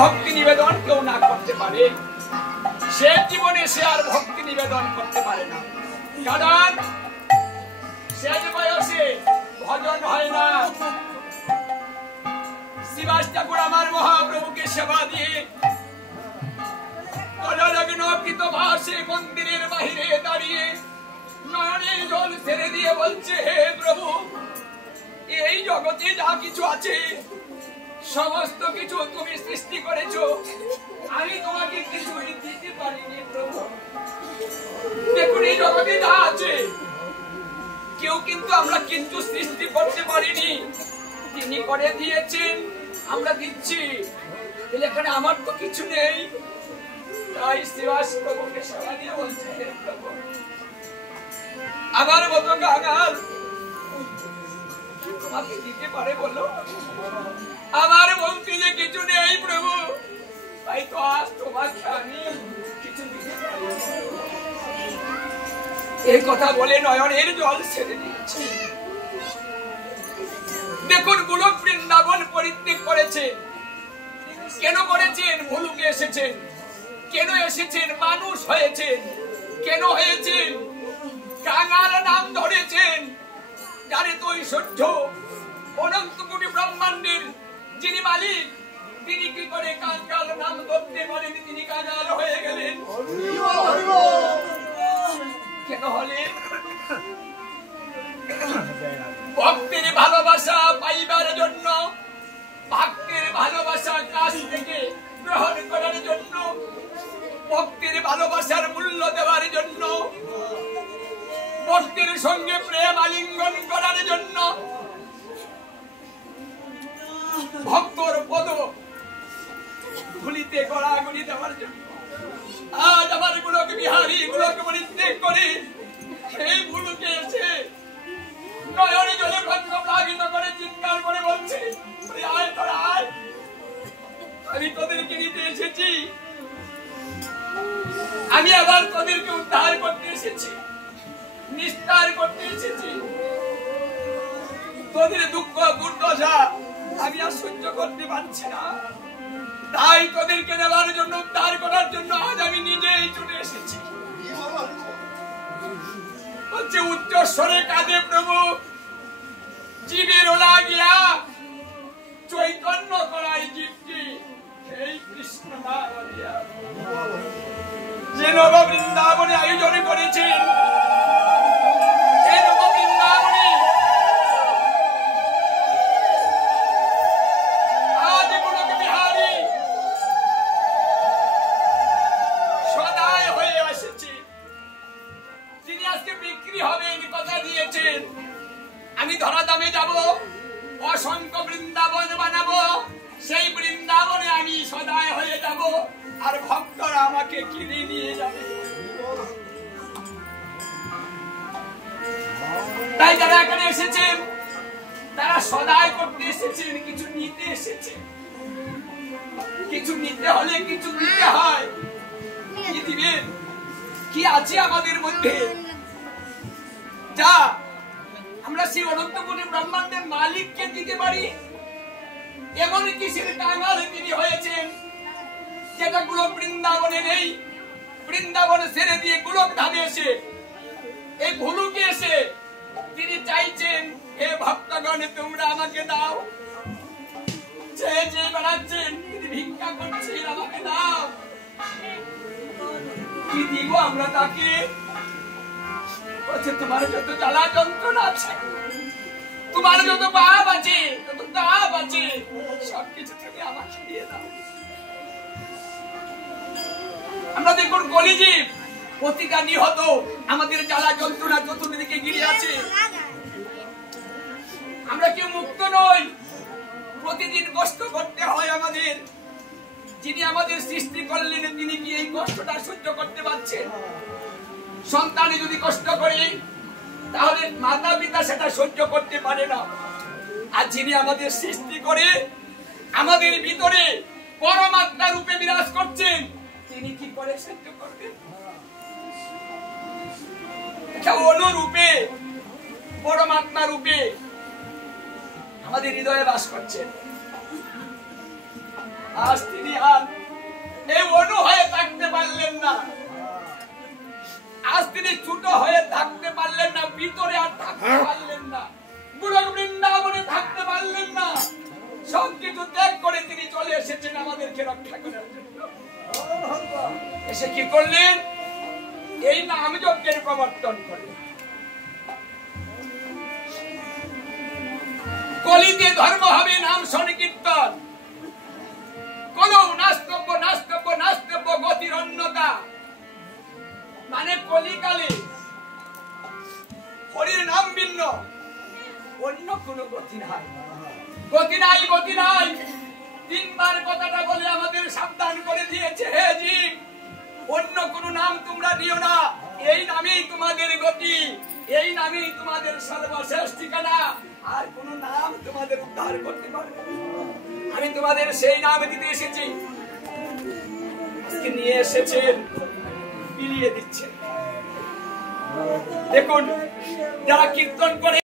ভক্তি নিবেদন কেউ না করতে পারে, সে জীবনে সে আর ভক্তি নিবেদন করতে পারে না। কারণ শেষ বয়সে ভজন হয় না। শ্রীবাস ঠাকুর আমার মহাপ্রভুকে সেবা দিয়ে মন্দিরের বাহিরে দাঁড়িয়ে নয়নে জল ছেড়ে দিয়ে বলছে, হে প্রভু, এই জগতে যা কিছু আছে সমস্ত কিছু তুমি সৃষ্টি করেছো, আমি তোমাকে কিছুই দিতে পারিনি প্রভু। দেখুন এই জগতে যা আছে কেউ কিন্তু আমরা কিন্তু সৃষ্টি করতে পারিনি, তিনি করে দিয়েছেন, আমরা দিচ্ছি। এখানে আমার তো কিছু নেই। তাই শ্রীবাস প্রভুকে সেবা দিয়ে বলছে, হে প্রভু, আমার মতো কাঙাল তোমাকে দিতে পারে বলো? আমার বলতে যে কিছু নেই প্রভু, তাই তো আজ তোমাকে আমি কিছু দিতে পারি। এই কথা বলে নয়নের জল ছেড়ে দিয়েছে। দেখুন গোলক বৃন্দাবন পরিত্যাগ করেছে। কেন করেছেন? ভুলুকে এসেছেন। কেন এসেছেন? মানুষ হয়েছেন। কেন হয়েছেন? কাঙাল নাম ধরেছেন, যারে তো ঐশ্বর্য অনন্ত কোটি ব্রহ্মাণ্ডের যিনি মালিক, তিনি কি করে কাঙাল নাম ধরতে পারেন? তিনি কাঙাল হয়ে গেলেন। কেন হলেন? ভক্তের ভালোবাসা পাইবার জন্য, ভক্তের ভালোবাসা কাছ থেকে গ্রহণ করার জন্য, ভক্তের ভালোবাসার মূল্য দেওয়ার জন্য, ভক্তের সঙ্গে প্রেম আলিঙ্গন করার জন্য, ভক্তর পদ ধুলিতে গড়াগড়ি দেওয়ার জন্য আজ আমার গোলক বিহারী গোলক পরিত্যাগ করে সেই ভুলুকে এসে নয়নে জলে প্লাবিত করে চিৎকার করে বলছে, আয় তোরা আয়, আমি তোদেরকে নিতে এসেছি, আমি আবার তোদেরকে উদ্ধার করতে এসেছি, নিস্তার করতে এসেছি। তোদের দুঃখ দুর্দশা আমি আর সহ্য করতে পারছি না, তাই তোদেরকে নেওয়ার জন্য, উদ্ধার করার জন্য আজ আমি নিজেই ছুটে এসেছি। বলছে উচ্চ স্বরে কাঁদে প্রভু, জীবের লাগিয়া চৈতন্য করাই জীবটি এই কৃষ্ণ নাম দিয়া। যে নব বৃন্দাবনে আয়োজন করেছেন, এই নব বৃন্দাবনে আজ গোলক বিহারী সদায় হয়ে আসছে। তিনি আজকে বিক্রি হবেন কথা দিয়েছেন। আমি ধরা দামে যাব, অসংখ্য বৃন্দাবন বানাবো, সেই বৃন্দাবনে আমি সদায় হয়ে যাব, আর ভক্তরা আমাকে কিনে নিয়ে যাবে। তাই যারা এখানে এসেছেন তারা সদায় করতে এসেছেন, কিছু নিতে এসেছেন। কিছু নিতে হলে কিছু দিতে হয়। কি দিবেন? কি আছে আমাদের মধ্যে যা আমরা সেই অনন্ত কোটি ব্রহ্মাণ্ডের মালিককে দিতে পারি? এমন কিসের কাঙাল তিনি হয়েছেন যেটা গোলক বৃন্দাবনে নেই? বৃন্দাবন ছেড়ে দিয়ে গোলক ধামে এসে, এই ভুলুকে এসে তিনি চাইছেন, হে ভক্তগণ তোমরা আমাকে দাও। যে যে বেড়াচ্ছেন তিনি ভিক্ষা করছেন, আমাকে দাও। কি দিব আমরা তাকে? বলছে তোমার যত জ্বালা যন্ত্রণা আছে, তোমার যত পাপ আছে, যত তাপ আছে, সবকিছু তুমি আমাকে দিয়ে দাও। আমরা দেখুন কলিজীব প্রতিটা নিহত, আমাদের জ্বালা যন্ত্রণা চতুর্দিকে ঘিরে আছে। আমরা কেউ মুক্ত নই, প্রতিদিন কষ্ট করতে হয় আমাদের। যিনি আমাদের সৃষ্টি করলেন তিনি কি এই কষ্টটা সহ্য করতে পারছেন? সন্তানে যদি কষ্ট করে তাহলে মাতা পিতা সেটা সহ্য করতে পারে না। আর যিনি আমাদের সৃষ্টি করে আমাদের ভিতরে পরমাত্মা রূপে বিরাজ করছেন, তিনি কি করে সহ্য করবেন? অনুরূপে পরমাত্মা রূপে আমাদের হৃদয়ে বাস করছেন। আজ তিনি আর পারলেন না, আজ তিনি ছোট হয়ে থাকতে পারলেন না, ভিতরে আর থাকতে পারলেন না, গোলক বৃন্দাবনে থাকতে পারলেন না, সবকিছু ত্যাগ করে তিনি চলে এসেছেন আমাদেরকে রক্ষা করার জন্য। এসে কি করলেন? এই নাম যজ্ঞের প্রবর্তন করলেন। কলিতে ধর্ম হবে নাম সংকীর্তন, কোন নাস্তব্য নাস্তব্য নাস্তব্য গতির অন্যতা, মানে কলিকালে হরির নাম ভিন্ন, অন্য কোন গতি নাই, গতি নাই, গতি নাই। তিনবার কথাটা বলে আমাদের সাবধান করে দিয়েছে, হে জীব, অন্য কোন নাম তোমরা দিও না, এই নামেই তোমাদের গতি, এই নামেই তোমাদের সর্বশেষ ঠিকানা, আর কোন নাম তোমাদের উদ্ধার করতে পারবে না। আমি তোমাদের সেই নাম দিতে এসেছি, আজকে নিয়ে এসেছেন, বিলিয়ে দিচ্ছেন। দেখুন, যারা কীর্তন করে